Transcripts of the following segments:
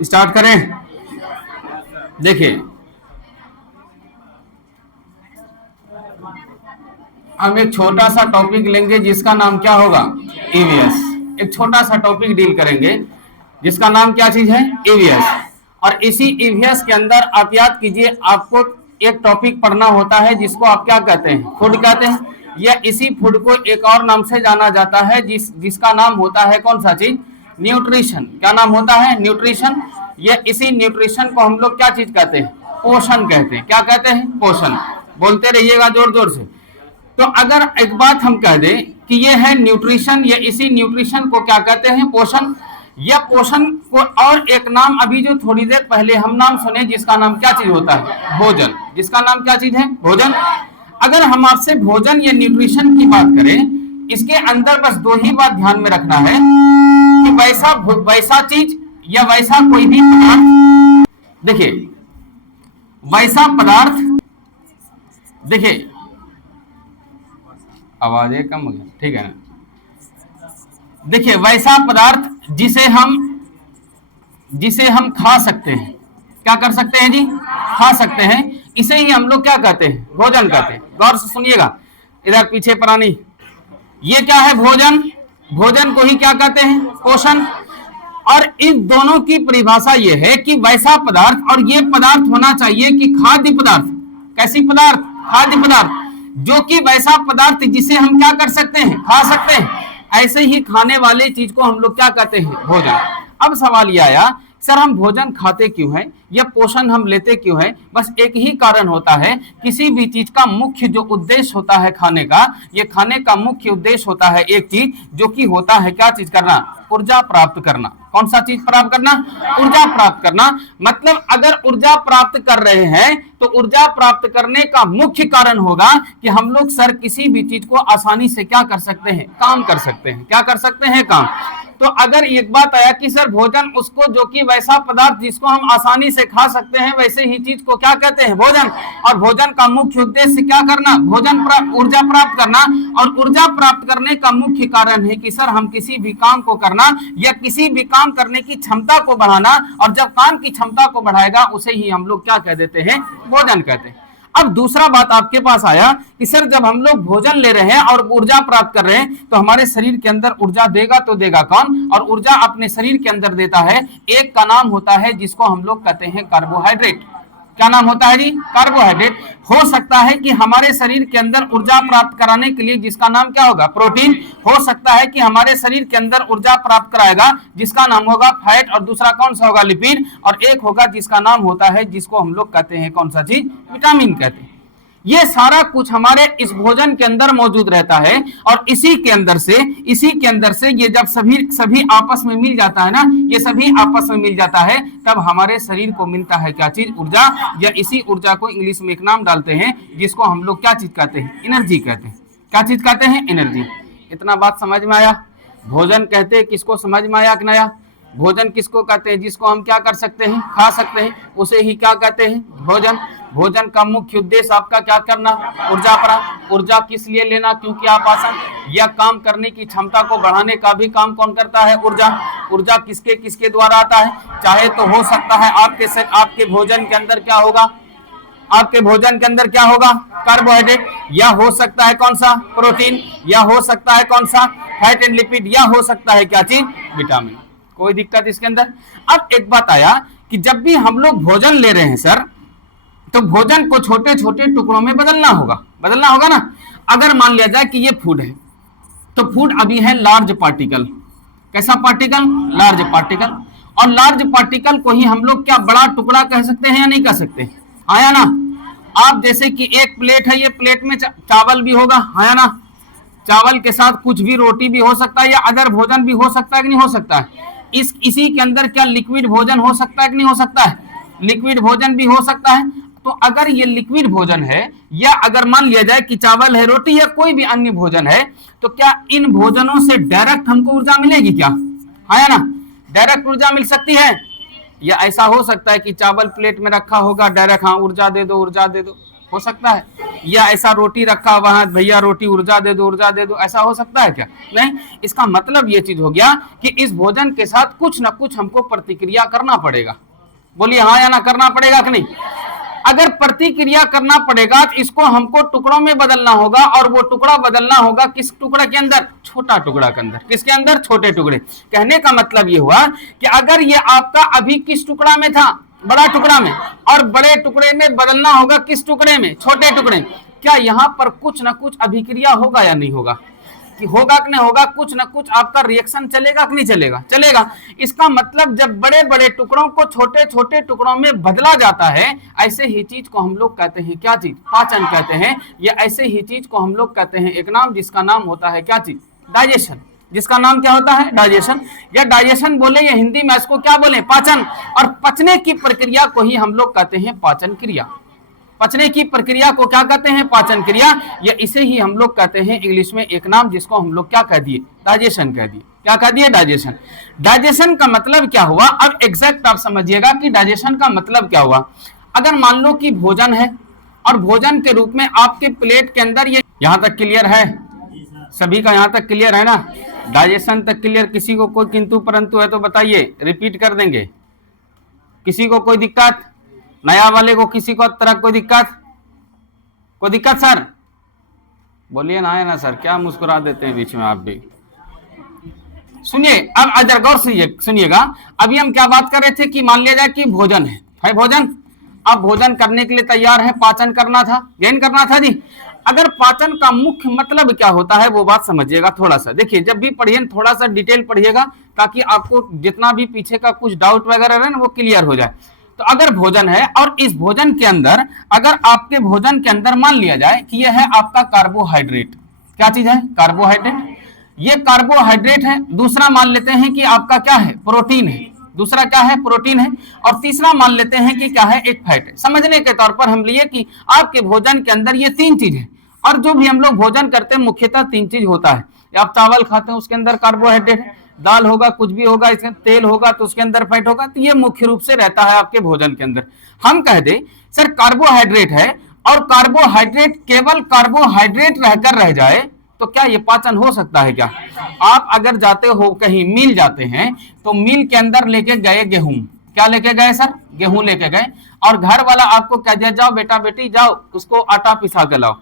Start करें। देखिए, हम एक छोटा सा टॉपिक लेंगे जिसका नाम क्या होगा, ईवीएस। एक छोटा सा टॉपिक डील करेंगे जिसका नाम क्या चीज है, ईवीएस। और इसी ईवीएस के अंदर आप याद कीजिए, आपको एक टॉपिक पढ़ना होता है जिसको आप क्या कहते हैं, फूड कहते हैं। या इसी फूड को एक और नाम से जाना जाता है जिसका नाम होता है कौन सा चीज, न्यूट्रिशन। क्या नाम होता है, न्यूट्रिशन। या इसी न्यूट्रिशन को हम लोग क्या चीज कहते हैं, पोषण कहते हैं। क्या कहते हैं, पोषण। बोलते रहिएगा जोर जोर से। तो अगर एक बात हम कह दें कि ये है न्यूट्रिशन, या इसी न्यूट्रिशन को क्या कहते हैं, पोषण। या पोषण को और एक नाम अभी जो थोड़ी देर पहले हम नाम सुने जिसका नाम क्या चीज होता है, भोजन। जिसका नाम क्या चीज है, भोजन। अगर हम आपसे भोजन या न्यूट्रिशन की बात करें, इसके अंदर बस दो ही बात ध्यान में रखना है कि वैसा चीज या वैसा कोई भी पदार्थ, देखिए वैसा पदार्थ, देखिए आवाजें कम हो गई, ठीक है ना। देखिए वैसा पदार्थ जिसे हम खा सकते हैं। क्या कर सकते हैं जी, खा सकते हैं। इसे ही हम लोग क्या कहते हैं, भोजन कहते हैं। गौर से सुनिएगा, इधर पीछे प्राणी, ये क्या है, भोजन। भोजन को ही क्या कहते हैं, पोषण। और इन दोनों की परिभाषा ये है कि वैसा पदार्थ, और ये पदार्थ होना चाहिए कि खाद्य पदार्थ। कैसी पदार्थ, खाद्य पदार्थ। जो कि वैसा पदार्थ जिसे हम क्या कर सकते हैं, खा सकते हैं। ऐसे ही खाने वाले चीज को हम लोग क्या कहते हैं, भोजन। अब सवाल ये आया, सर हम भोजन खाते क्यों हैं, या पोषण हम लेते क्यों हैं। बस एक ही कारण होता है, किसी भी चीज का मुख्य जो उद्देश्य होता है खाने का, ये खाने का मुख्य उद्देश्य होता है एक चीज, जो कि होता है क्या चीज करना, ऊर्जा प्राप्त करना। कौन सा चीज प्राप्त करना, ऊर्जा प्राप्त करना। मतलब अगर ऊर्जा प्राप्त कर रहे हैं तो ऊर्जा प्राप्त करने का मुख्य कारण होगा कि हम लोग सर किसी भी चीज को आसानी से क्या कर सकते हैं, काम कर सकते हैं। क्या कर सकते हैं, काम। तो अगर एक बात आया कि सर भोजन उसको, जो कि वैसा पदार्थ जिसको हम आसानी से खा सकते हैं, वैसे ही चीज को क्या कहते हैं, भोजन। और भोजन का मुख्य उद्देश्य क्या करना, भोजन ऊर्जा प्राप्त करना। और ऊर्जा प्राप्त करने का मुख्य कारण है कि सर हम किसी भी काम को करना, या किसी भी काम करने की क्षमता को बढ़ाना। और जब काम की क्षमता को बढ़ाएगा उसे ही हम लोग क्या कह देते हैं, भोजन कहते हैं। अब दूसरा बात आपके पास आया कि सर जब हम लोग भोजन ले रहे हैं और ऊर्जा प्राप्त कर रहे हैं, तो हमारे शरीर के अंदर ऊर्जा देगा तो देगा कौन, और ऊर्जा अपने शरीर के अंदर देता है, एक का नाम होता है जिसको हम लोग कहते हैं कार्बोहाइड्रेट। क्या नाम होता है जी, कार्बोहाइड्रेट। हो सकता है कि हमारे शरीर के अंदर ऊर्जा प्राप्त कराने के लिए जिसका नाम क्या होगा, प्रोटीन। हो सकता है कि हमारे शरीर के अंदर ऊर्जा प्राप्त कराएगा जिसका नाम होगा फैट, और दूसरा कौन सा होगा, लिपिड। और एक होगा जिसका नाम होता है, जिसको हम लोग कहते हैं कौन सा चीज, विटामिन कहते हैं। ये सारा कुछ हमारे इस भोजन के अंदर मौजूद रहता है। और इसी के अंदर से ये जब सभी आपस में मिल जाता है ना, ये सभी आपस में मिल जाता है, तब हमारे शरीर को मिलता है क्या चीज, ऊर्जा। या इसी ऊर्जा को इंग्लिश में एक नाम डालते हैं जिसको हम लोग क्या चीज कहते हैं, एनर्जी कहते हैं। क्या चीज कहते हैं, एनर्जी। इतना बात समझ में आया। भोजन कहते हैं किसको, समझ में आया कि नया। भोजन किसको कहते हैं, जिसको हम क्या कर सकते हैं, खा सकते हैं, उसे ही क्या कहते हैं, भोजन। भोजन का मुख्य उद्देश्य आपका क्या करना, ऊर्जा प्राप्त। ऊर्जा किस लिए लेना, क्योंकि आप आसन या काम करने की क्षमता को बढ़ाने का भी काम कौन करता है, ऊर्जा। ऊर्जा किसके किसके द्वारा आता है, चाहे तो हो सकता है आपके भोजन के अंदर क्या होगा, आपके भोजन के अंदर क्या होगा, कार्बोहाइड्रेट। या हो सकता है कौन सा, प्रोटीन। या हो सकता है कौन सा, फैट एंड लिपिड। या हो सकता है क्या चीज, विटामिन। कोई दिक्कत इसके अंदर। अब एक बात आया कि जब भी हम लोग भोजन ले रहे हैं सर, तो भोजन को छोटे छोटे टुकड़ों में बदलना होगा ना। अगर मान लिया जाए कि ये फूड है, तो फूड अभी है लार्ज पार्टिकल। कैसा पार्टिकल, लार्ज पार्टिकल। और लार्ज पार्टिकल को ही हम लोग क्या बड़ा टुकड़ा कह सकते हैं या नहीं कह सकते, आया ना। आप जैसे कि एक प्लेट है, ये प्लेट में चावल भी होगा, आया ना। चावल के साथ कुछ भी रोटी भी हो सकता है, या अदर भोजन भी हो सकता है कि नहीं हो सकता है। इसी के अंदर क्या लिक्विड भोजन हो सकता है कि नहीं हो सकता है, लिक्विड भोजन भी हो सकता है। तो अगर ये लिक्विड भोजन है, या अगर मान लिया जाए कि चावल है, रोटी या कोई भी अन्य भोजन है, तो क्या इन भोजनों से डायरेक्ट हमको ऊर्जा मिलेगी क्या, है ना। डायरेक्ट ऊर्जा मिल सकती है, या ऐसा हो सकता है कि चावल प्लेट में रखा होगा, डायरेक्ट हाँ ऊर्जा दे दो ऊर्जा दे दो, हो सकता है? या ऐसा रोटी रखा हुआ है, भैया रोटी ऊर्जा दे दो, ऊर्जा दे दो, ऐसा हो सकता है क्या? नहीं। इसका मतलब ये चीज हो गया कि इस भोजन के साथ कुछ ना कुछ हमको प्रतिक्रिया करना पड़ेगा। बोलिए हाँ या ना, करना पड़ेगा कि नहीं? अगर प्रतिक्रिया करना पड़ेगा तो इसको हमको टुकड़ों में बदलना होगा, और वो टुकड़ा बदलना होगा किस टुकड़ा के अंदर? छोटा टुकड़ा के अंदर। किसके अंदर? छोटे टुकड़े। कहने का मतलब ये हुआ कि अगर ये आपका अभी किस टुकड़ा में था? बड़ा टुकड़ा में, और बड़े टुकड़े में बदलना होगा किस टुकड़े में? छोटे टुकड़े। क्या यहाँ पर कुछ ना कुछ अभिक्रिया होगा या नहीं होगा? कि होगा कि नहीं होगा? कुछ ना कुछ आपका रिएक्शन चलेगा कि नहीं चलेगा? चलेगा। इसका मतलब जब बड़े बड़े टुकड़ों को छोटे छोटे टुकड़ों में बदला जाता है, ऐसे ही चीज को हम लोग कहते हैं क्या चीज? पाचन कहते हैं। या ऐसे ही चीज को हम लोग कहते हैं एक नाम, जिसका नाम होता है क्या चीज? डाइजेशन। जिसका नाम क्या होता है? डाइजेशन। या डाइजेशन बोले या हिंदी में इसको क्या बोले? पाचन। और पचने की प्रक्रिया को ही हम लोग कहते हैं पाचन क्रिया। पचने की प्रक्रिया को क्या कहते हैं? पाचन क्रिया। या इसे ही हम लोग कहते हैं इंग्लिश में एक नाम, जिसको हम लोग क्या कह दिए? डाइजेशन कह दिए। क्या कह दिए? डाइजेशन। डाइजेशन का मतलब क्या हुआ? अब एग्जैक्ट आप समझिएगा कि डाइजेशन का मतलब क्या हुआ। अगर मान लो कि भोजन है, और भोजन के रूप में आपके प्लेट के अंदर ये, यहां तक क्लियर है? सभी का यहां तक क्लियर है ना? डाइजेशन तक क्लियर? किसी को कोई किंतु परंतु है तो बताइए, रिपीट कर देंगे। किसी को कोई दिक्कत? नया वाले को किसी को तरह कोई दिक्कत? कोई दिक्कत सर? बोलिए ना, है ना सर? क्या मुस्कुरा देते हैं बीच में आप भी? सुनिए अब अगर गौर से सुनिएगा। अभी हम क्या बात कर रहे थे कि मान लिया जाए कि भोजन है भोजन। अब भोजन करने के लिए तैयार है, पाचन करना था, गेन करना था जी। अगर पाचन का मुख्य मतलब क्या होता है वो बात समझिएगा थोड़ा सा। देखिए जब भी पढ़िए थोड़ा सा डिटेल पढ़िएगा, ताकि आपको जितना भी पीछे का कुछ डाउट वगैरह है ना वो क्लियर हो जाए। तो अगर भोजन है, और इस भोजन के अंदर, अगर आपके भोजन के अंदर मान लिया जाए कि यह है आपका कार्बोहाइड्रेट। क्या चीज है? कार्बोहाइड्रेट। ये कार्बोहाइड्रेट है। दूसरा मान लेते हैं कि आपका क्या है? प्रोटीन है। दूसरा क्या है? प्रोटीन है। और तीसरा मान लेते हैं कि क्या है? एक फैट है। समझने के तौर पर हम लिए कि आपके भोजन के अंदर ये तीन चीज है। और जो भी हम लोग भोजन करते हैं मुख्यतः तीन चीज होता है। आप चावल खाते हैं उसके अंदर कार्बोहाइड्रेट है, दाल होगा, कुछ भी होगा, इसमें तेल होगा तो उसके अंदर फैट होगा। तो ये मुख्य रूप से रहता है आपके भोजन के अंदर। हम कह दे सर कार्बोहाइड्रेट है, और कार्बोहाइड्रेट केवल कार्बोहाइड्रेट रहकर रह जाए तो क्या ये पाचन हो सकता है क्या? आप अगर जाते हो कहीं मिल जाते हैं, तो मिल के अंदर लेके गए गेहूं। क्या लेके गए सर? गेहूं लेके गए। और घर वाला आपको कह दिया जाओ बेटा बेटी जाओ उसको आटा पिसा के लाओ।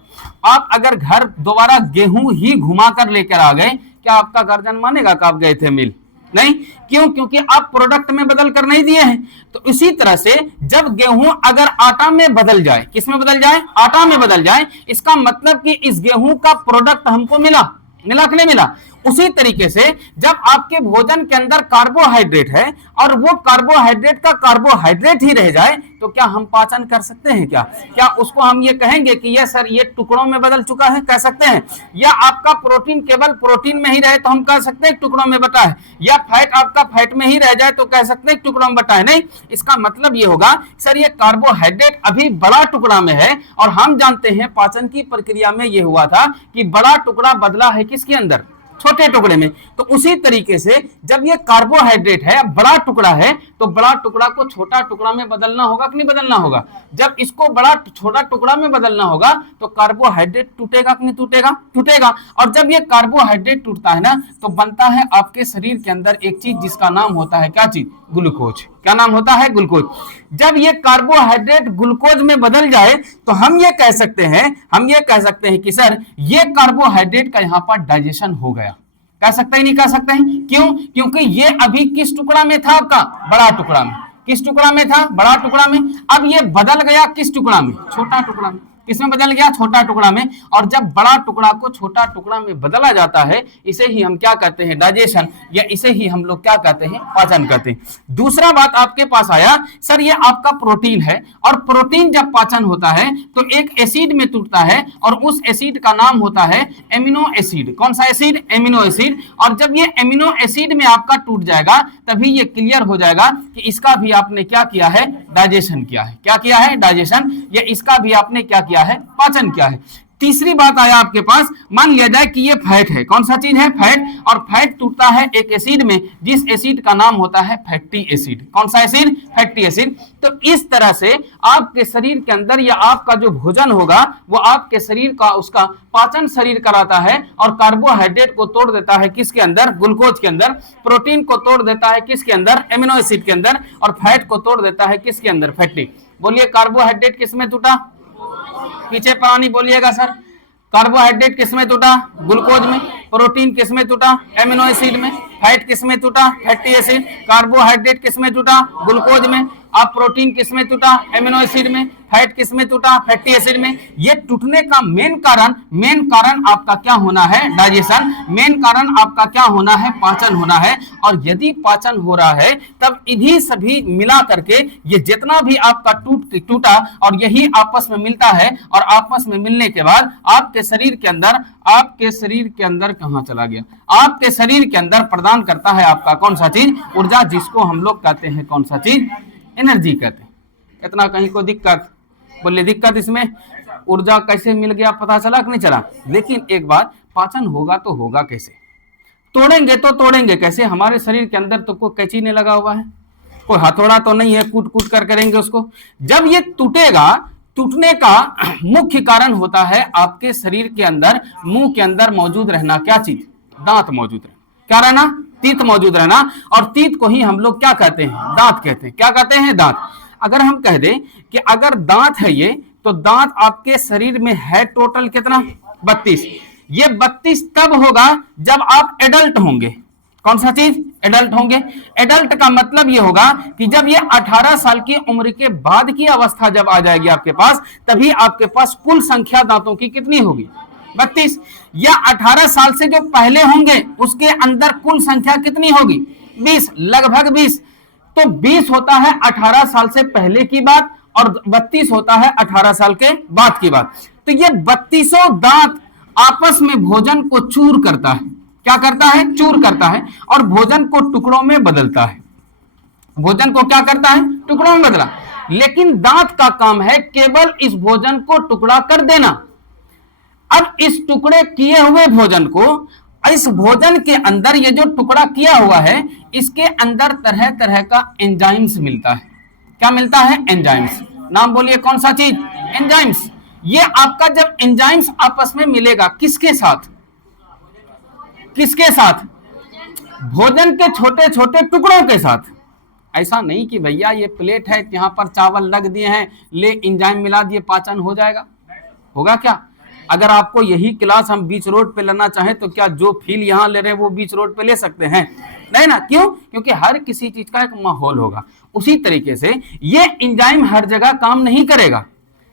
आप अगर घर दोबारा गेहूं ही घुमा कर लेकर आ गए, क्या आपका गार्जियन मानेगा कि आप गए थे मिल? नहीं। क्यों? क्योंकि आप प्रोडक्ट में बदल कर नहीं दिए हैं। तो इसी तरह से जब गेहूं अगर आटा में बदल जाए, किस में बदल जाए? आटा में बदल जाए, इसका मतलब कि इस गेहूं का प्रोडक्ट हमको मिला कि नहीं मिला? उसी तरीके से जब आपके भोजन के अंदर कार्बोहाइड्रेट है, और वो कार्बोहाइड्रेट का कार्बोहाइड्रेट ही रह जाए, तो क्या हम पाचन कर सकते हैं क्या? क्या उसको हम ये कहेंगे कि ये सर ये टुकड़ों में बदल चुका है? कह सकते हैं। या आपका प्रोटीन केवल प्रोटीन में ही रहे तो हम कह सकते हैं टुकड़ों में बटा है। या फैट आपका फैट में ही रह जाए तो कह सकते हैं टुकड़ों में बटा है। नहीं, इसका मतलब ये होगा सर ये कार्बोहाइड्रेट अभी बड़ा टुकड़ा में है, और हम जानते हैं पाचन की प्रक्रिया में ये हुआ था कि बड़ा टुकड़ा बदला है किसके अंदर? छोटे टुकड़े में। तो उसी तरीके से जब ये कार्बोहाइड्रेट है, बड़ा टुकड़ा है, तो बड़ा टुकड़ा को छोटा टुकड़ा में बदलना होगा कि नहीं बदलना होगा? जब इसको बड़ा छोटा टुकड़ा में बदलना होगा तो कार्बोहाइड्रेट टूटेगा कि नहीं टूटेगा? टूटेगा। और जब ये कार्बोहाइड्रेट टूटता है ना, तो बनता है आपके शरीर के अंदर एक चीज जिसका नाम होता है क्या चीज? ग्लूकोज। क्या नाम होता है? ग्लूकोज। जब ये कार्बोहाइड्रेट ग्लूकोज में बदल जाए तो हम ये कह सकते हैं कि सर ये कार्बोहाइड्रेट का यहाँ पर डाइजेशन हो गया। कह सकते हैं नहीं कह सकते हैं? क्यों? क्योंकि ये अभी किस टुकड़ा में था आपका? बड़ा टुकड़ा में। किस टुकड़ा में था? बड़ा टुकड़ा में। अब ये बदल गया किस टुकड़ा में? छोटा टुकड़ा में। किसमें बदल गया? छोटा टुकड़ा में। और जब बड़ा टुकड़ा को छोटा टुकड़ा में बदला जाता है, इसे ही हम क्या कहते हैं? डाइजेशन। या इसे ही हम लोग क्या कहते हैं? पाचन कहते हैं। दूसरा बात आपके पास आया, सर ये आपका प्रोटीन है, और प्रोटीन जब पाचन होता है तो एक एसिड में टूटता है, और उस एसिड का नाम होता है एमिनो एसिड। कौन सा एसिड? Amino acid. और जब ये एमिनो एसिड में आपका टूट जाएगा, तभी ये क्लियर हो जाएगा कि इसका भी आपने क्या किया है? डाइजेशन किया है। क्या किया है? डाइजेशन। या इसका भी आपने क्या किया है? पाचन किया है। तीसरी बात आया आपके पास, मान लिया जाए कि ये फैट है, कौन सा चीज है, फैट, और फैट टूटता है एक एसिड में, जिस एसिड का नाम होता है फैटी एसिड। कौन सा एसिड, फैटी एसिड। तो इस तरह से आपके शरीर के अंदर या आपका जो भोजन होगा वो आपके शरीर का उसका पाचन शरीर कराता है, और कार्बोहाइड्रेट को तोड़ देता है किसके अंदर, ग्लूकोज के अंदर, प्रोटीन को तोड़ देता है किसके अंदर, एमिनो एसिड के अंदर, और फैट को तोड़ देता है किसके अंदर, फैटी। बोलिए कार्बोहाइड्रेट किसमें टूटा, पीछे पानी बोलिएगा सर। कार्बोहाइड्रेट किसमें टूटा, ग्लूकोज में। प्रोटीन किसमें टूटा, एमिनो एसिड में। फैट किसमें टूटा, फैटी एसिड। कार्बोहाइड्रेट किसमें टूटा, ग्लूकोज में। अब प्रोटीन किसमें टूटा, एमिनो एसिड में। फैट किसमें टूटा, फैटी एसिड में। ये टूटने का मेन कारण आपका क्या होना है, डाइजेशन। मेन कारण आपका क्या होना है, पाचन होना है। और यदि पाचन हो रहा है तब इन्हीं सभी मिला करके ये जितना भी आपका टूटा और यही आपस में मिलता है, और आपस में मिलने के बाद आपके शरीर के अंदर कहां चला गया, आपके शरीर के अंदर प्रदान करता है आपका कौन सा चीज, ऊर्जा, जिसको हम लोग कहते हैं कौन सा चीज, एनर्जी कहते हैं। इतना कहीं को दिक्कत, बोलिए दिक्कत इसमें, ऊर्जा कैसे मिल गया, पता चला कि नहीं चला। लेकिन एक बात, पाचन होगा तो होगा कैसे, तोड़ेंगे तो तोड़ेंगे कैसे। हमारे शरीर के अंदर तो कोई कैंची नहीं लगा हुआ है, कोई हथौड़ा तो नहीं है कूट कूट कर करेंगे उसको। जब ये टूटेगा, टूटने का मुख्य कारण होता है आपके शरीर के अंदर, मुंह के अंदर मौजूद रहना क्या चीज, दांत मौजूद रहना। क्या रहना, तीत मौजूद रहना। और तीत को ही हम लोग क्या कहते हैं, दांत कहते हैं। क्या कहते हैं, दांत। अगर हम कह दें कि अगर दांत है ये, तो दांत आपके शरीर में है टोटल कितना, 32। ये 32 तब होगा जब आप एडल्ट होंगे। कौन सा चीज, एडल्ट होंगे। एडल्ट का मतलब ये होगा कि जब ये 18 साल की उम्र के बाद की अवस्था जब आ जाएगी आपके पास, तभी आपके पास कुल संख्या दांतों की कितनी होगी, 32। या 18 साल से जो पहले होंगे उसके अंदर कुल संख्या कितनी होगी, 20, लगभग 20। तो 20 होता है 18 साल से पहले की बात, और 32 होता है 18 साल के बाद की बात। तो ये 32 दांत आपस में भोजन को चूर करता है। क्या करता है, चूर करता है, और भोजन को टुकड़ों में बदलता है। भोजन को क्या करता है, टुकड़ों में बदला। लेकिन दांत का काम है केवल इस भोजन को टुकड़ा कर देना। अब इस टुकड़े किए हुए भोजन को, इस भोजन के अंदर ये जो टुकड़ा किया हुआ है, इसके अंदर तरह तरह का एंजाइम्स मिलता है। क्या मिलता है, एंजाइम्स। नाम बोलिए कौन सा चीज, एंजाइम्स। ये आपका जब एंजाइम्स आपस में मिलेगा, किसके साथ, किसके साथ, भोजन के छोटे छोटे टुकड़ों के साथ। ऐसा नहीं कि भैया ये प्लेट है, यहां पर चावल रख दिए हैं, ले एंजाइम मिला दिए, पाचन हो जाएगा। होगा क्या? अगर आपको यही क्लास हम बीच रोड पे लेना चाहें तो क्या जो फील यहां ले रहे हैं वो बीच रोड पे ले सकते हैं? नहीं ना। क्यों? क्योंकि हर किसी चीज का एक माहौल होगा। उसी तरीके से ये एंजाइम हर जगह काम नहीं करेगा।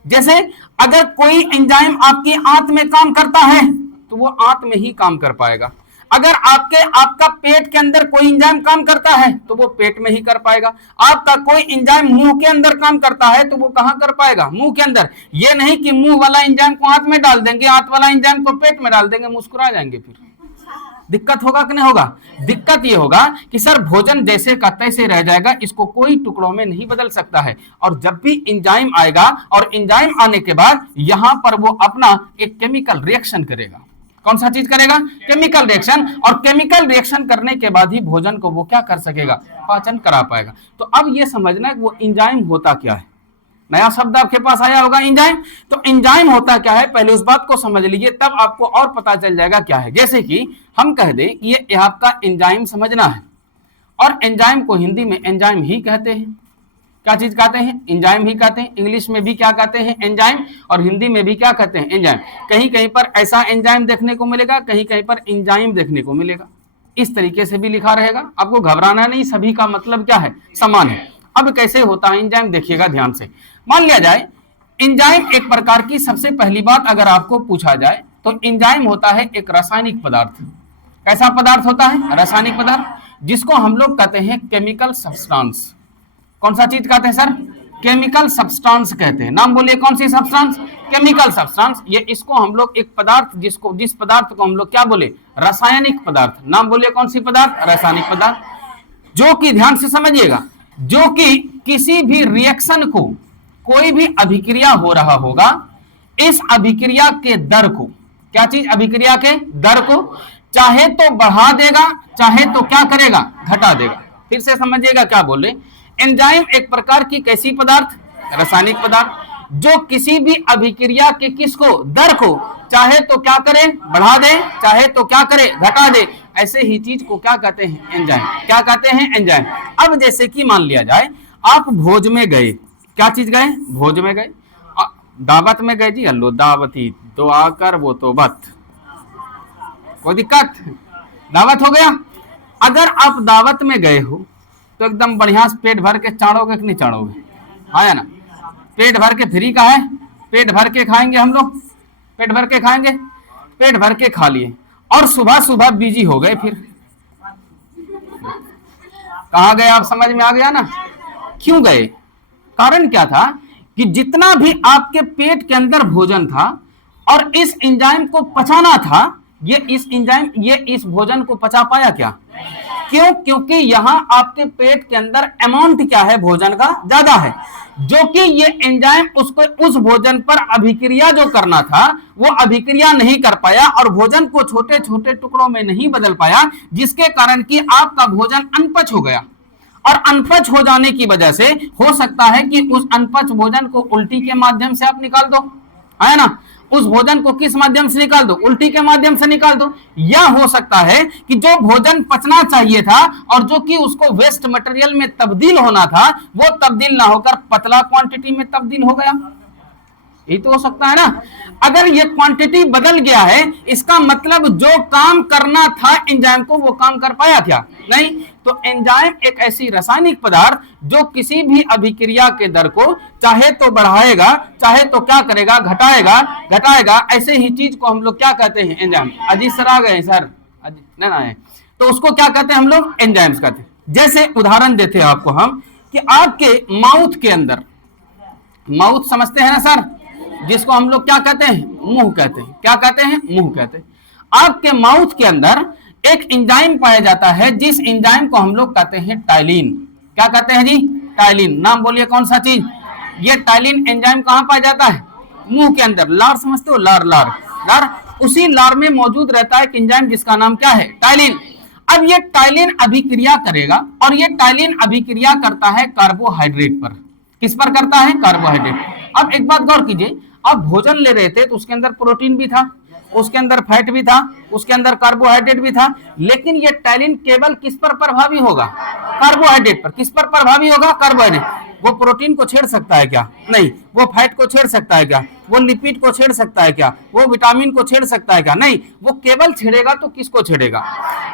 जैसे अगर कोई एंजाइम आपकी आंत में काम करता है तो वो आंत में ही काम कर पाएगा। अगर आपका पेट के अंदर कोई एंजाइम काम करता है तो वो पेट में ही कर पाएगा। आपका कोई एंजाइम मुंह के अंदर काम करता है तो वो कहां कर पाएगा, मुंह के अंदर। ये नहीं कि मुंह वाला एंजाइम को आंत में डाल देंगे, आंत वाला एंजाइम को पेट में डाल देंगे, मुस्कुरा जाएंगे। फिर दिक्कत होगा कि नहीं होगा? दिक्कत ये होगा कि सर भोजन जैसे का तैसे रह जाएगा, इसको कोई टुकड़ों में नहीं बदल सकता है। और जब भी एंजाइम आएगा, और एंजाइम आने के बाद यहां पर वो अपना एक केमिकल रिएक्शन करेगा। कौन सा चीज करेगा? Chemical reaction. और केमिकल रिएक्शन करने के बाद ही भोजन को वो क्या कर सकेगा, पाचन करा पाएगा। तो अब ये समझना है वो एंजाइम होता क्या है। नया शब्द आपके पास आया होगा, एंजाइम। तो एंजाइम होता क्या है, पहले उस बात को समझ लीजिए, तब आपको और पता चल जाएगा क्या है। जैसे कि हम कह दें कि ये आपका एंजाइम समझना है, और एंजाइम को हिंदी में एंजाइम ही कहते हैं। क्या चीज कहते हैं? एंजाइम ही कहते हैं। इंग्लिश में भी क्या कहते हैं? एंजाइम। और हिंदी में भी क्या कहते हैं? एंजाइम। कहीं कहीं पर ऐसा एंजाइम देखने को मिलेगा, कहीं कहीं पर एंजाइम देखने को मिलेगा। इस तरीके से भी लिखा रहेगा, आपको घबराना नहीं, सभी का मतलब क्या है, समान है। अब कैसे होता है एंजाइम, देखिएगा ध्यान से। मान लिया जाए एंजाइम एक प्रकार की, सबसे पहली बात अगर आपको पूछा जाए तो एंजाइम होता है एक रासायनिक पदार्थ। कैसा पदार्थ होता है? रासायनिक पदार्थ, जिसको हम लोग कहते हैं केमिकल सब्सटेंस। कौन सा चीज कहते हैं सर? केमिकल सब्सटेंस कहते हैं। नाम बोलिए कौन सी सब्सटेंस? Chemical substance. ये इसको हम लोग एक पदार्थ, जिस पदार्थ को हम लोग क्या बोले, रासायनिक पदार्थ। नाम बोलिए कौन सी पदार्थ? रासायनिक पदार्थ। जो कि ध्यान से समझिएगा, जो कि किसी भी रिएक्शन को, कोई भी अभिक्रिया हो रहा होगा, इस अभिक्रिया के दर को, क्या चीज, अभिक्रिया के दर को चाहे तो बढ़ा देगा, चाहे तो क्या करेगा, घटा देगा। फिर से समझिएगा क्या बोले। एंजाइम एक प्रकार की कैसी पदार्थ, रासायनिक पदार्थ, जो किसी भी अभिक्रिया के किसको, दर को चाहे तो क्या करे, बढ़ा दे, चाहे तो क्या करे, घटा दे। ऐसे ही चीज को क्या कहते हैं, एंजाइम। क्या कहते हैं, एंजाइम। अब जैसे कि मान लिया जाए आप भोज में गए, क्या चीज गए, भोज में गए, दावत में गए जी, अल्लो दावती, तो आकर वो तो बत, कोई दिक्कत, दावत हो गया। अगर आप दावत में गए हो तो एकदम बढ़िया से पेट भर के चाड़ोगे कि नहीं चाड़ोगे, हाँ ना, पेट भर के फ्री का है, पेट भर के खाएंगे हम लोग, पेट भर के खाएंगे, पेट भर के खा लिए और सुबह सुबह बिजी हो गए, फिर कहाँ गए आप, समझ में आ गया ना, क्यों गए, कारण क्या था कि जितना भी आपके पेट के अंदर भोजन था और इस एंजाइम को पचाना था, ये इस एंजाइम, ये इस भोजन को पचा पाया क्या, क्यों, क्योंकि यहां आपके पेट के अंदर अमाउंट क्या है, भोजन का ज्यादा है, जो कि ये एंजाइम उसको, उस भोजन पर अभिक्रिया जो करना था वो अभिक्रिया नहीं कर पाया और भोजन को छोटे छोटे टुकड़ों में नहीं बदल पाया, जिसके कारण कि आपका भोजन अनपच हो गया। और अनपच हो जाने की वजह से हो सकता है कि उस अनपच भोजन को उल्टी के माध्यम से आप निकाल दो, है ना, उस भोजन को किस माध्यम से निकाल दो, उल्टी के माध्यम से निकाल दो। या हो सकता है कि जो भोजन पचना चाहिए था और जो कि उसको वेस्ट मटेरियल में तब्दील होना था, वो तब्दील ना होकर पतला क्वांटिटी में तब्दील हो गया, यही तो हो सकता है ना। अगर ये क्वांटिटी बदल गया है, इसका मतलब जो काम करना था एंजाइम को वो काम कर पाया क्या, नहीं। तो एंजाइम एक ऐसी रासायनिक पदार्थ जो किसी भी अभिक्रिया के दर को चाहे तो बढ़ाएगा, चाहे तो क्या करेगा, घटाएगा, घटाएगा। ऐसे ही चीज को हम लोग क्या कहते हैं, एंजाइम। अजीत सर आ गए, सर नहीं ना है, तो उसको क्या कहते हैं हम लोग, एंजाइम्स कहते हैं। जैसे उदाहरण देते हैं आपको हम कि आपके माउथ के अंदर, माउथ समझते हैं ना सर, जिसको हम लोग क्या कहते हैं, मुंह कहते हैं, क्या कहते हैं, मुंह कहते हैं। आपके माउथ के अंदर एक एंजाइम पाया जाता है, जिस एंजाइम को हम लोग कहते हैं टाइलिन। क्या कहते हैं जी, टाइलिन। नाम बोलिए कौन सा चीज, ये टाइलिन एंजाइम कहां पाया जाता है, मुंह के अंदर। लार समझते हो, लार, लार, लार, उसी लार में मौजूद रहता है एक एंजाइम जिसका नाम क्या है, टाइलिन। अब ये टाइलिन अभिक्रिया करेगा और ये टाइलिन अभिक्रिया करता है कार्बोहाइड्रेट पर। किस पर करता है, कार्बोहाइड्रेट। अब एक बात गौर कीजिए, आप भोजन ले रहे थे तो उसके अंदर प्रोटीन भी था, उसके अंदर फैट भी था, उसके अंदर कार्बोहाइड्रेट भी था, लेकिन ये टाइलिन केवल किस पर प्रभावी होगा, कार्बोहाइड्रेट पर। किस पर प्रभावी होगा, कार्बोहाइड्रेट। वो प्रोटीन को छेड़ सकता है क्या, नहीं। वो फैट को छेड़ सकता है क्या, वो लिपिड को छेड़ सकता है क्या, वो विटामिन को छेड़ सकता है क्या, नहीं। वो केवल छेड़ेगा तो किसको छेड़ेगा,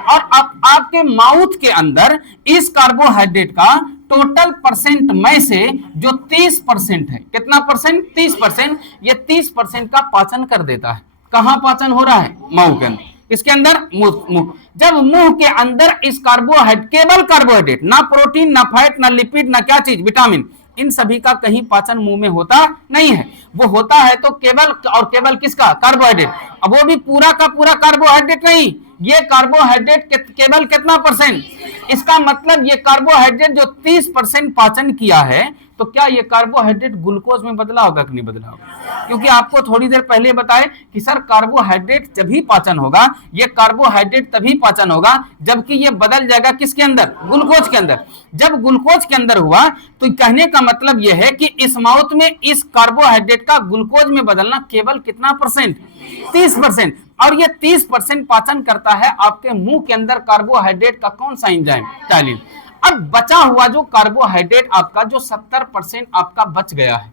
और अब आपके माउथ के अंदर इस कार्बोहाइड्रेट का टोटल परसेंट में से जो 30% है, कितना परसेंट, 30%, ये 30% का पाचन कर देता है। कहां पाचन हो रहा है, मुंह के अंदर। किसके अंदर, मुंह। जब मुंह के अंदर इस कार्बोहाइड्रेट, केवल कार्बोहाइड्रेट, ना प्रोटीन, ना फैट, ना लिपिड, ना क्या चीज, विटामिन, इन सभी का कहीं पाचन मुंह में होता नहीं है। वो होता है तो केवल और केवल किसका, कार्बोहाइड्रेट। अब वो भी पूरा का पूरा कार्बोहाइड्रेट नहीं, ये कार्बोहाइड्रेट केवल कितना परसेंट। इसका मतलब ये कार्बोहाइड्रेट जो 30% पाचन किया है, तो क्या ये कार्बोहाइड्रेट ग्लूकोज में बदला होगा कि नहीं बदला होगा। क्योंकि आपको थोड़ी देर पहले बताए कि सर कार्बोहाइड्रेट जब ही पाचन होगा, ये कार्बोहाइड्रेट तभी पाचन होगा जबकि ये बदल जाएगा किसके अंदर, ग्लूकोज के अंदर। जब ग्लूकोज के अंदर हुआ तो कहने का मतलब यह है कि इस माउथ में इस कार्बोहाइड्रेट का ग्लूकोज में बदलना केवल कितना परसेंट, 30%। और ये 30% पाचन करता है आपके मुंह के अंदर कार्बोहाइड्रेट का कौन सा एंजाइम, टाइलिन। अब बचा हुआ जो कार्बोहाइड्रेट आपका जो 70% आपका बच गया है,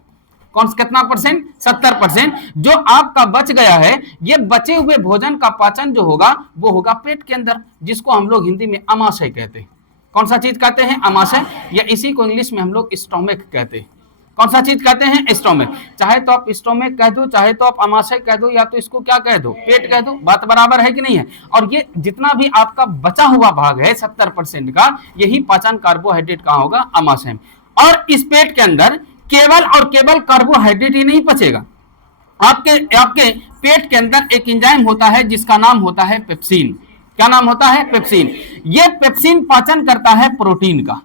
कौन सा कितना परसेंट, 70% जो आपका बच गया है, ये बचे हुए भोजन का पाचन जो होगा वो होगा पेट के अंदर, जिसको हम लोग हिंदी में अमाशय कहते हैं। कौन सा चीज कहते हैं, अमाशय, या इसी को इंग्लिश में हम लोग स्टोमक कहते हैं। कौन सा चीज कहते हैं, स्टोमक। चाहे तो आप स्टोमक कह दो, चाहे तो आप अमाशय कह दो, या तो इसको क्या कह दो, पेट कह दो, बात बराबर है कि नहीं है। और ये जितना भी आपका बचा हुआ भाग है 70% का, यही पाचन कार्बोहाइड्रेट कहाँ होगा, अमाशय में। और इस पेट के अंदर केवल और केवल कार्बोहाइड्रेट ही नहीं पचेगा, आपके पेट के अंदर एक एंजाइम होता है जिसका नाम होता है पेप्सिन। क्या नाम होता है, पेप्सिन। ये पेप्सिन पाचन करता है प्रोटीन का।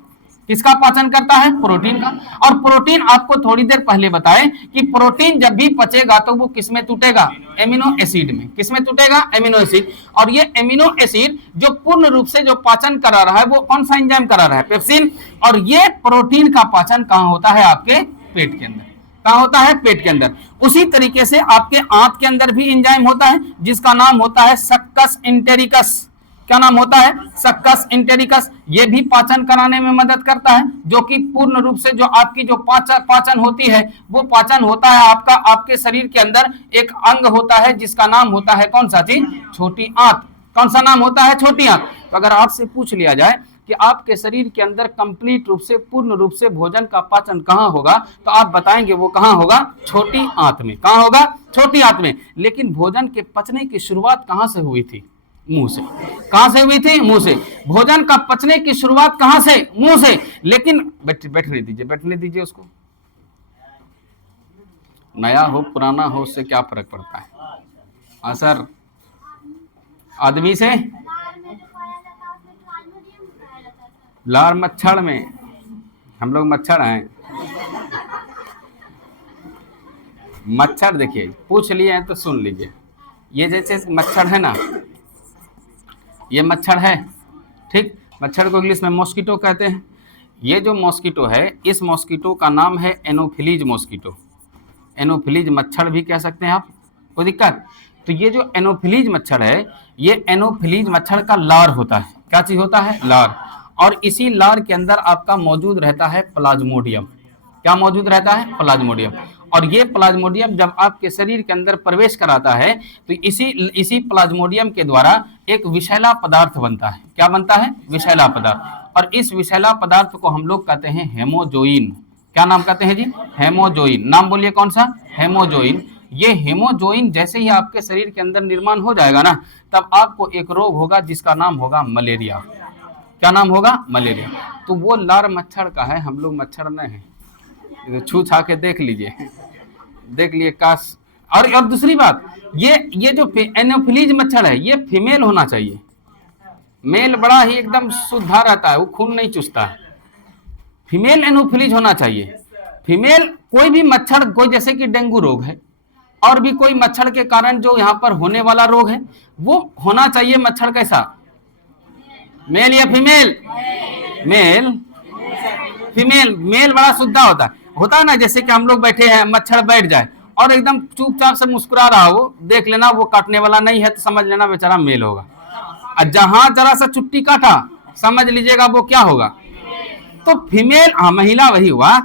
किसका पाचन करता है? प्रोटीन का। और प्रोटीन आपको थोड़ी देर पहले बताए कि प्रोटीन जब भी पचेगा तो वो किसमें टूटेगा? एमिनो एसिड में। किसमें टूटेगा? Amino acid. और ये एमिनो एसिड जो पूर्ण रूप से जो पाचन करा रहा है वो कौन सा एंजाइम करा रहा है? पेप्सिन। और ये प्रोटीन का पाचन कहां होता है? आपके पेट के अंदर। कहां होता है? पेट के अंदर। उसी तरीके से आपके आंत के अंदर भी एंजाइम होता है जिसका नाम होता है सक्कस इंटेरिकस। क्या नाम होता है? सक्कस इंटेरिकस। ये भी पाचन कराने में मदद करता है, जो कि पूर्ण रूप से जो आपकी जो पाचन होती है वो पाचन होता है आपका आपके शरीर के अंदर एक अंग होता है जिसका नाम होता है कौन सा चीज? छोटी आंत। कौन सा नाम होता है? छोटी आंत। तो अगर आपसे पूछ लिया जाए कि आपके शरीर के अंदर कंप्लीट रूप से पूर्ण रूप से भोजन का पाचन कहां होगा, तो आप बताएंगे वो कहां होगा? छोटी आंत में। कहां होगा? छोटी आंत में। लेकिन भोजन के पचने की शुरुआत कहां से हुई थी? मुंह से। कहां से हुई थी? मुंह से। भोजन का पचने की शुरुआत कहां से? मुंह से। लेकिन बैठने दीजिए उसको। नया हो पुराना हो उससे क्या फर्क पड़ता है? हाँ सर, आदमी से लार मच्छर में, हम लोग मच्छर हैं। मच्छर देखिए, पूछ लिए हैं तो सुन लीजिए। ये जैसे मच्छर है ना, ये मच्छर है, ठीक। मच्छर को इंग्लिश में मॉस्किटो कहते हैं। ये जो मॉस्किटो है, इस मॉस्किटो का नाम है एनोफिलीज मॉस्किटो। एनोफिलीज मच्छर भी कह सकते हैं आप, कोई दिक्कत? तो ये जो एनोफिलीज मच्छर है, ये एनोफिलीज मच्छर का लार होता है। क्या चीज होता है? लार। और इसी लार के अंदर आपका मौजूद रहता है प्लाज्मोडियम। क्या मौजूद रहता है? प्लाज्मोडियम। और ये प्लाज्मोडियम जब आपके शरीर के अंदर प्रवेश कराता है तो इसी प्लाज्मोडियम के द्वारा एक विषैला पदार्थ बनता है। क्या बनता है? विषैला पदार्थ। और इस विषैला पदार्थ को हम लोग कहते हैं हेमोजोइन। क्या नाम कहते हैं जी? हेमोजोइन। नाम बोलिए कौन सा? हेमोजोइन। ये हेमोजोइन जैसे ही आपके शरीर के अंदर निर्माण हो जाएगा ना, तब आपको एक रोग होगा जिसका नाम होगा मलेरिया। क्या नाम होगा? मलेरिया। तो वो लार मच्छर का है, हम लोग मच्छर नहीं है। छू छा के देख लीजिए, देख लिए काश। और दूसरी बात, ये जो एनोफिलीज मच्छर है ये फीमेल होना चाहिए। मेल बड़ा ही एकदम शुद्धा रहता है, वो खून नहीं चूसता है। फीमेल एनोफिलीज होना चाहिए। फीमेल कोई भी मच्छर, कोई जैसे कि डेंगू रोग है और भी कोई मच्छर के कारण जो यहाँ पर होने वाला रोग है, वो होना चाहिए मच्छर कैसा? मेल या फीमेल? मेल। फीमेल। मेल बड़ा शुद्धा होता है ना। जैसे कि हम लोग बैठे हैं, मच्छर बैठ जाए और एकदम चुपचाप से मुस्कुरा रहा हो, देख लेना वो काटने वाला नहीं है, तो समझ लेना बेचारा मेल होगा। और जहां जरा सा चुट्टी काटा, समझ लीजिएगा वो क्या होगा? तो फीमेल, हाँ महिला वही हुआ।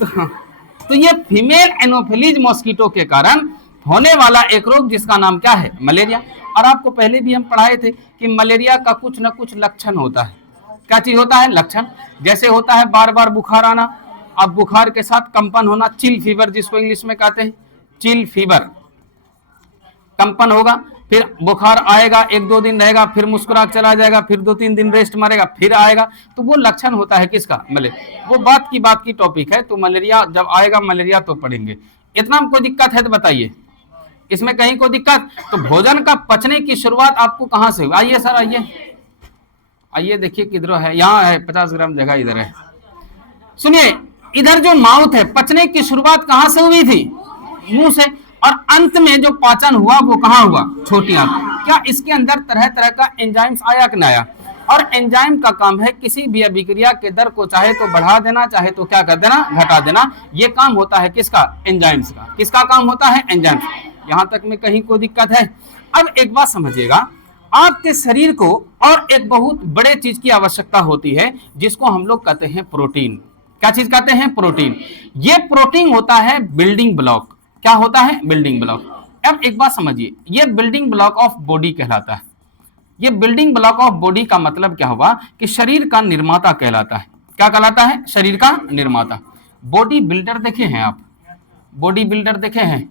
तो ये फीमेल एनोफिलीज मॉस्किटो के कारण होने वाला एक रोग जिसका नाम क्या है? मलेरिया। और आपको पहले भी हम पढ़ाए थे कि मलेरिया का कुछ न कुछ लक्षण होता है। क्या चीज होता है? लक्षण। जैसे होता है बार बार बुखार आना, अब बुखार के साथ कंपन होना, चिल फीवर जिसको इंग्लिश में कहते हैं, चिल फीवर। कंपन होगा, फिर बुखार आएगा, 1-2 दिन रहेगा, फिर मुस्कुरा चला जाएगा, फिर 2-3 दिन रेस्ट मारेगा, फिर आएगा। तो वो लक्षण होता है किसका? मलेरिया। वो बात की टॉपिक है। तो मलेरिया जब आएगा, मलेरिया तो पढ़ेंगे। इतना हमको दिक्कत है तो बताइए, इसमें कहीं कोई दिक्कत? तो भोजन का पचने की शुरुआत आपको कहां से हुई? आइए सर, आइए देखिए किधर है। यहाँ है 50 ग्राम जगह, इधर है। सुनिए, इधर जो माउथ है, पचने की शुरुआत कहां से हुई थी? मुंह से। और अंत में जो पाचन हुआ वो कहां हुआ? छोटी आंत। क्या इसके अंदर तरह तरह का एंजाइम्स आया कि नहीं आया? और एंजाइम का काम है किसी भी अभिक्रिया के दर को चाहे तो बढ़ा देना, चाहे तो क्या कर देना? घटा देना। ये काम होता है किसका? एंजाइम्स का। किसका काम होता है? एंजाइम्स। यहां तक में कहीं कोई दिक्कत है? अब एक बात समझिएगा, आपके शरीर को और एक बहुत बड़े चीज की आवश्यकता होती है जिसको हम लोग कहते हैं प्रोटीन। क्या चीज कहते हैं? प्रोटीन। ये प्रोटीन होता है बिल्डिंग ब्लॉक। क्या होता है? Building block. अब एक बात समझिए, ये बिल्डिंग ब्लॉक ऑफ बॉडी कहलाता है। ये बिल्डिंग ब्लॉक ऑफ बॉडी का मतलब क्या हुआ कि शरीर का निर्माता कहलाता है। क्या कहलाता है? शरीर का निर्माता। बॉडी बिल्डर देखे हैं आप? बॉडी बिल्डर देखे हैं?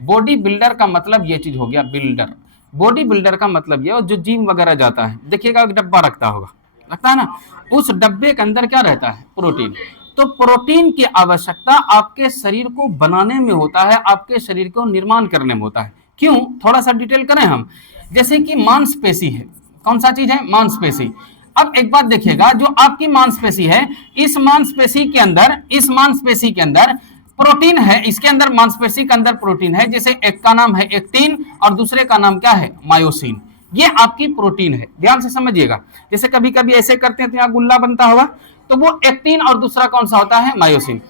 बॉडी बिल्डर का मतलब ये चीज हो गया, बिल्डर। बॉडी बिल्डर का मतलब ये जो जिम वगैरह जाता है, देखिएगा एक डब्बा रखता होगा, लगता है ना, उस डब्बे के अंदर क्या रहता है? प्रोटीन। तो प्रोटीन की आवश्यकता आपके शरीर को बनाने में होता है, आपके शरीर को निर्माण करने में होता है। क्यों? थोड़ा सा डिटेल करें हम। जैसे कि मांसपेशी है, कौन सा चीज है? मांसपेशी। अब एक बात देखिएगा, जो आपकी मांसपेशी है, इस मांसपेशी के अंदर प्रोटीन है, इसके अंदर मांसपेशी के अंदर प्रोटीन है, जैसे एक का नाम है एक्टिन और दूसरे का नाम क्या है, मायोसिन। ये आपकी प्रोटीन है, ध्यान से समझिएगा। जैसे कभी कभी ऐसे करते हैं तो यहाँ गुल्ला बनता होगा, तो वो एक्टिन और दूसरा कौन सा होता है, मायोसिन।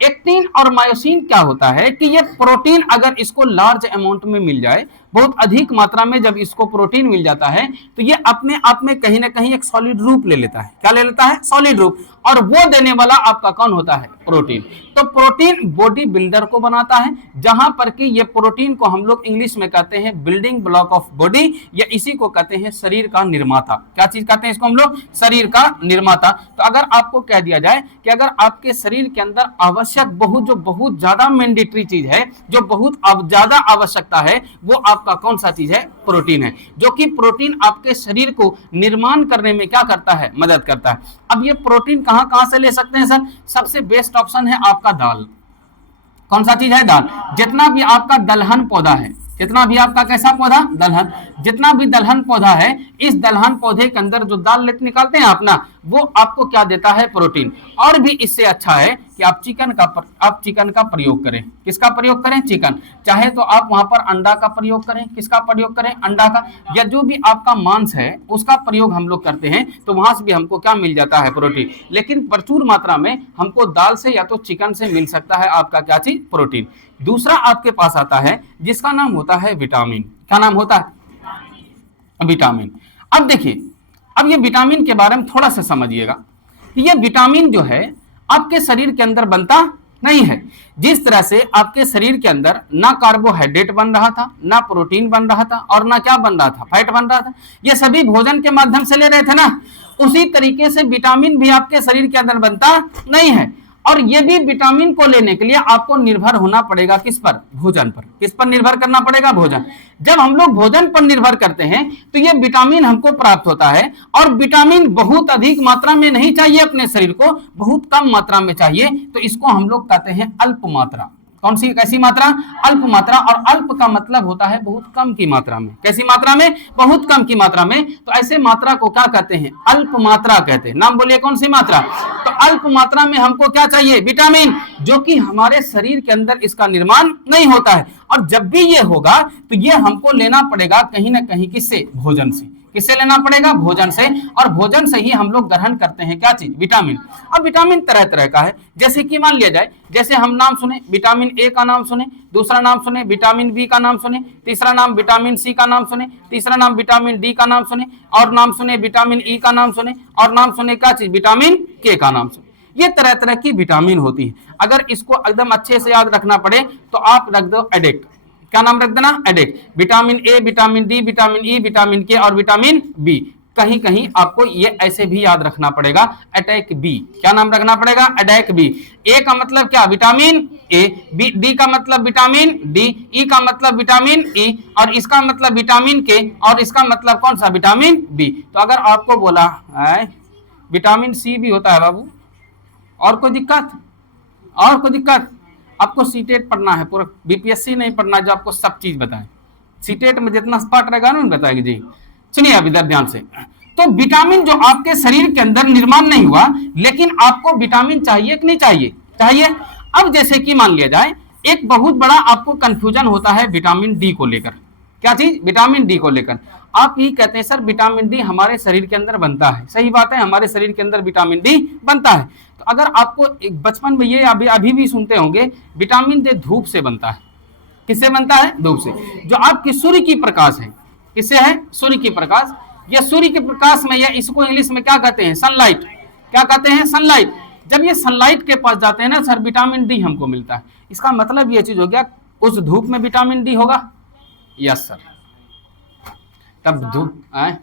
एक्टिन और मायोसिन क्या होता है कि ये प्रोटीन अगर इसको लार्ज अमाउंट में मिल जाए, बहुत अधिक मात्रा में जब इसको प्रोटीन मिल जाता है, तो ये अपने आप में कहीं ना कहीं एक सॉलिड रूप ले लेता है। क्या ले लेता है, सॉलिड रूप। और वो देने वाला आपका कौन होता है, प्रोटीन। तो प्रोटीन बॉडी बिल्डर को बनाता है, जहां पर कि ये प्रोटीन को हम लोग इंग्लिश में कहते हैं बिल्डिंग ब्लॉक ऑफ बॉडी, या इसी को कहते हैं शरीर का निर्माता। क्या चीज कहते हैं इसको हम लोग, शरीर का निर्माता। तो अगर आपको कह दिया जाए कि अगर आपके शरीर के अंदर आवश्यक बहुत ज्यादा मैंडेटरी चीज है, जो बहुत ज्यादा आवश्यकता है, वो आपका कौन सा चीज है, प्रोटीन है। जो कि प्रोटीन आपके शरीर को निर्माण करने में क्या करता है, मदद करता है। अब ये प्रोटीन कहां से ले सकते हैं सर, सबसे बेस्ट ऑप्शन है आपका दाल। कौन सा चीज है, दाल। जितना भी आपका दलहन पौधा है, जितना भी आपका कैसा पौधा, दलहन, जितना भी दलहन पौधा है, इस दलहन पौधे के अंदर जो दाल निकालते हैं आप ना, वो आपको क्या देता है, प्रोटीन। और भी इससे अच्छा है कि आप चिकन का प्रयोग करें। किसका प्रयोग करें, चिकन। चाहे तो आप वहां पर अंडा का प्रयोग करें। किसका प्रयोग करें, अंडा का। या जो भी आपका मांस है उसका प्रयोग हम लोग करते हैं, तो वहां से भी हमको क्या मिल जाता है, प्रोटीन। लेकिन प्रचुर मात्रा में हमको दाल से या तो चिकन से मिल सकता है आपका क्या चीज, प्रोटीन। दूसरा आपके पास आता है जिसका नाम होता है विटामिन। क्या नाम होता है, विटामिन। अब देखिए, अब ये विटामिन के बारे में थोड़ा सा समझिएगा कि ये विटामिन जो है आपके शरीर के अंदर बनता नहीं है। जिस तरह से आपके शरीर के अंदर ना कार्बोहाइड्रेट बन रहा था, ना प्रोटीन बन रहा था, और ना क्या बन रहा था, फैट बन रहा था, ये सभी भोजन के माध्यम से ले रहे थे ना, उसी तरीके से विटामिन भी आपके शरीर के अंदर बनता नहीं है। और ये भी विटामिन को लेने के लिए आपको निर्भर होना पड़ेगा किस पर, भोजन पर। किस पर निर्भर करना पड़ेगा, भोजन। जब हम लोग भोजन पर निर्भर करते हैं तो ये विटामिन हमको प्राप्त होता है। और विटामिन बहुत अधिक मात्रा में नहीं चाहिए अपने शरीर को, बहुत कम मात्रा में चाहिए। तो इसको हम लोग कहते हैं अल्प मात्रा। कौन सी, कैसी मात्रा, अल्प मात्रा। और अल्प का मतलब होता है बहुत कम की मात्रा में। कैसी मात्रा में, बहुत कम की मात्रा में। तो ऐसे मात्रा को क्या कहते हैं, अल्प मात्रा कहते हैं। नाम बोलिए कौन सी मात्रा। तो अल्प मात्रा में हमको क्या चाहिए, विटामिन, जो कि हमारे शरीर के अंदर इसका निर्माण नहीं होता है। और जब भी ये होगा तो ये हमको लेना पड़ेगा कहीं ना कहीं, किससे, भोजन से। किससे लेना पड़ेगा, भोजन से। और भोजन से ही हम लोग ग्रहण करते हैं क्या चीज, विटामिन। अब विटामिन तरह तरह का है, जैसे कि मान लिया जाए, जैसे हम नाम सुने, विटामिन ए का नाम सुने, दूसरा नाम सुने विटामिन बी का नाम सुने, तीसरा नाम विटामिन सी का नाम सुने, तीसरा नाम विटामिन डी का नाम सुने, और नाम सुने विटामिन ई का नाम सुने, और नाम सुने क्या चीज, विटामिन के का नाम सुने। ये तरह तरह की विटामिन होती है। अगर इसको एकदम अच्छे से याद रखना पड़े तो आप रख दो एडेक्ट। क्या नाम रख देना, एडेक्ट। Vitamin A, vitamin D, vitamin E, vitamin K और विटामिन बी। कहीं कहीं आपको ये ऐसे भी याद रखना पड़ेगा, अटैक बी। क्या नाम रखना पड़ेगा, अटैक बी। ए का मतलब क्या, विटामिन ए, डी का मतलब विटामिन डी, ई का मतलब विटामिन ई, और इसका मतलब विटामिन के, और इसका मतलब कौन सा, विटामिन बी। तो अगर आपको बोला विटामिन सी भी होता है बाबू, और कोई दिक्कत, और कोई दिक्कत, आपको सीटेट पढ़ना है पूरा, बीपीएससी नहीं पढ़ना जो आपको सब चीज बताए। सीटेट में जितना पार्ट रहेगा ना बताएगी जी। सुनिए अब इधर ध्यान से। तो विटामिन जो आपके शरीर के अंदर निर्माण नहीं हुआ, लेकिन आपको विटामिन चाहिए कि नहीं चाहिए, चाहिए। अब जैसे कि मान लिया जाए, एक बहुत बड़ा आपको कंफ्यूजन होता है विटामिन डी को लेकर। क्या चीज, विटामिन डी को लेकर। आप ये कहते हैं सर विटामिन डी हमारे शरीर के अंदर बनता है। सही बात है, हमारे शरीर के अंदर विटामिन डी बनता है। तो अगर आपको एक बचपन में ये अभी भी सुनते होंगे, विटामिन डी धूप से बनता है। किससे बनता है, धूप से। जो आपकी सूर्य की प्रकाश है, किससे है, सूर्य की प्रकाश। यह सूर्य के प्रकाश में, या इसको इंग्लिश में क्या कहते हैं, सनलाइट। क्या कहते हैं, सनलाइट। जब ये सनलाइट के पास जाते हैं ना सर, विटामिन डी हमको मिलता है। इसका मतलब ये चीज हो गया, उस धूप में विटामिन डी होगा। यस सर, तब धूप आए,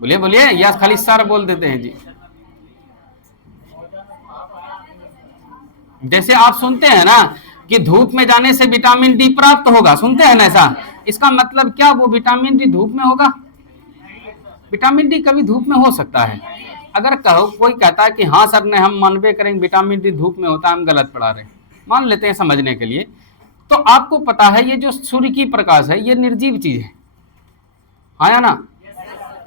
बोलिए बोलिए, या खाली सर बोल देते हैं जी। जैसे आप सुनते हैं ना कि धूप में जाने से विटामिन डी प्राप्त होगा, सुनते हैं ना ऐसा। इसका मतलब क्या, वो विटामिन डी धूप में होगा। विटामिन डी कभी धूप में हो सकता है। अगर कहो कोई कहता है कि हाँ सर ने हम मानवे करेंगे विटामिन डी धूप में होता है, हम गलत पढ़ा रहे, मान लेते हैं समझने के लिए। तो आपको पता है ये जो सूर्य की प्रकाश है ये निर्जीव चीज है, हाँ या ना,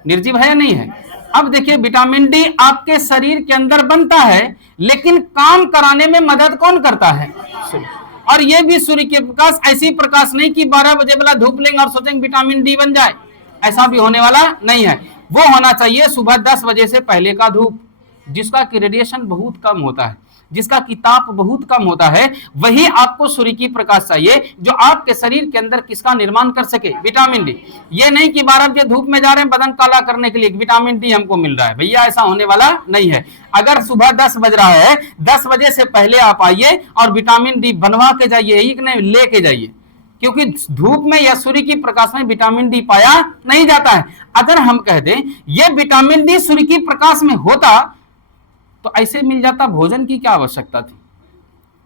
निर्जीव है या नहीं है। अब देखिए विटामिन डी आपके शरीर के अंदर बनता है, लेकिन काम कराने में मदद कौन करता है? और ये भी सूर्य के प्रकाश, ऐसी प्रकाश नहीं कि 12 बजे वाला धूप लेंगे और सोचेंगे विटामिन डी बन जाए, ऐसा भी होने वाला नहीं है। वो होना चाहिए सुबह 10 बजे से पहले का धूप, जिसका कि रेडिएशन बहुत कम होता है, जिसका कि ताप बहुत कम होता है, वही आपको सूर्य की प्रकाश चाहिए जो आपके शरीर के अंदर किसका निर्माण कर सके? Vitamin D. ये नहीं कि 12 बजे धूप में जा रहे हैं बदन काला करने के लिए विटामिन डी हमको मिल रहा है, भैया ऐसा होने वाला नहीं है। अगर सुबह 10 बज रहा है, 10 बजे से पहले आप आइए और विटामिन डी बनवा के जाइए, एक नहीं लेके जाइए, क्योंकि धूप में या सूर्य की प्रकाश में विटामिन डी पाया नहीं जाता है। अगर हम कह दें ये विटामिन डी सूर्य की प्रकाश में होता तो ऐसे मिल जाता, भोजन की क्या आवश्यकता थी?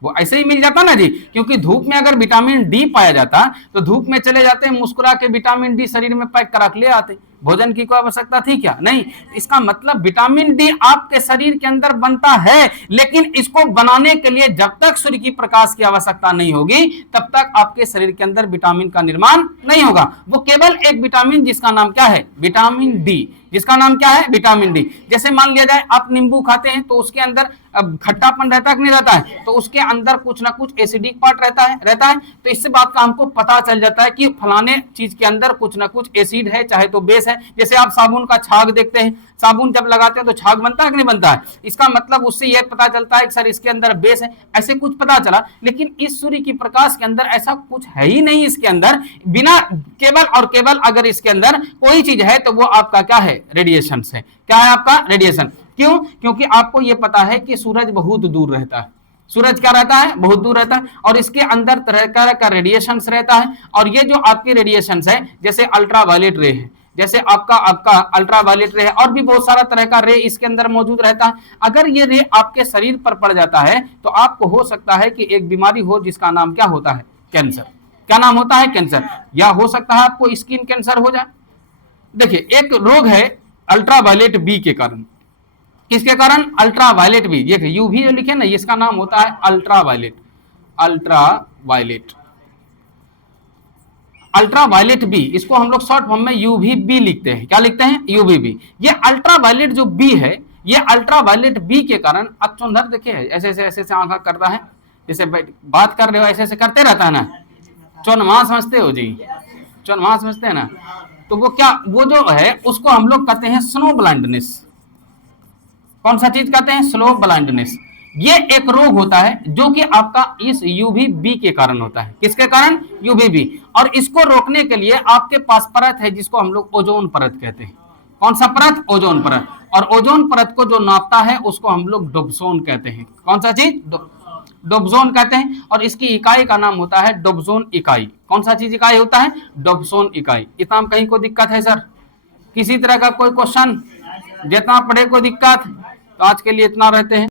वो ऐसे ही मिल जाता ना जी, क्योंकि धूप में अगर विटामिन डी पाया जाता तो धूप में चले जाते, मुस्कुरा के विटामिन डी शरीर में पैक करा के ले आते, भोजन की कोई आवश्यकता थी क्या? नहीं। इसका मतलब विटामिन डी आपके शरीर के अंदर बनता है, लेकिन इसको बनाने के लिए जब तक सूर्य की प्रकाश की आवश्यकता नहीं होगी तब तक आपके शरीर के अंदर विटामिन का निर्माण नहीं होगा। वो केवल एक विटामिन जिसका नाम क्या है? विटामिन डी, जिसका नाम क्या है? Vitamin D. जैसे मान लिया जाए आप नींबू खाते हैं तो उसके अंदर खट्टापन रहता है कि नहीं रहता है? तो उसके अंदर कुछ ना कुछ एसिडिक पार्ट रहता है। तो इससे बात का हमको पता चल जाता है कि फलाने चीज के अंदर कुछ ना कुछ एसिड है, चाहे तो बेस है। जैसे आप साबुन का छाग देखते हैं, साबुन जब लगाते हैं तो छाग बनता है कि नहीं बनता है? इसका मतलब उससे यह पता चलता है कि सर इसके अंदर बेस है, ऐसे कुछ पता चला। लेकिन इस सूर्य की प्रकाश के अंदर ऐसा कुछ है ही नहीं। इसके अंदर बिना केवल और केवल अगर इसके अंदर कोई चीज है तो वो आपका क्या है? रेडिएशन है। क्या है आपका? रेडिएशन। क्यों? क्योंकि आपको यह पता है कि सूरज बहुत दूर रहता है। सूरज क्या रहता है? बहुत दूर रहता है, और इसके अंदर तरह तरह का रेडिएशन रहता है। और ये जो आपके रेडिएशन है, जैसे अल्ट्रावायलेट रे है, जैसे आपका अल्ट्रावायलेट रे है, और भी बहुत सारा तरह का रे इसके अंदर मौजूद रहता है। अगर ये रे आपके शरीर पर पड़ जाता है तो आपको हो सकता है कि एक बीमारी हो जिसका नाम क्या होता है? कैंसर। क्या नाम होता है? कैंसर। या हो सकता है आपको स्किन कैंसर हो जाए। देखिए एक रोग है अल्ट्रावायलेट बी के कारण। किसके कारण? Ultraviolet B. ये यूवी जो लिखे ना, इसका नाम होता है अल्ट्रावायलेट। अल्ट्रावायलेट बी, इसको हम लोग शॉर्ट फॉर्म में यूवी बी लिखते हैं। क्या लिखते हैं? UV B. ये अल्ट्रावायलेट जो बी है, ये अल्ट्रावायलेट बी के कारण अक्षुंधर देखिए ऐसे ऐसे आंखा करता है, जैसे बात कर रहे हो ऐसे ऐसे करते रहता है ना, चौनवा समझते हो जी? चौनवा समझते हैं ना? तो वो क्या, वो जो है उसको हम लोग कहते हैं स्नो ब्लाइंडनेस। कौन सा चीज कहते हैं? Slow blindness. ये एक रोग होता है जो कि आपका इस यूवी बी के कारण होता है। किसके कारण? UV B. और इसको रोकने के लिए आपके पास परत है जिसको हम लोग ओजोन परत कहते हैं। कौन सा परत? ओजोन परत। और ओजोन परत को जो नापता है उसको हम लोग डोब्जोन कहते हैं। कौन सा चीज? डोब्जोन कहते हैं। और इसकी इकाई का नाम होता है डोब्जोन इकाई। कौन सा चीज इकाई होता है? डोब्जोन इकाई। इतना कहीं को दिक्कत है सर? किसी तरह का कोई क्वेश्चन? जितना पढ़े को दिक्कत? तो आज के लिए इतना रहते हैं।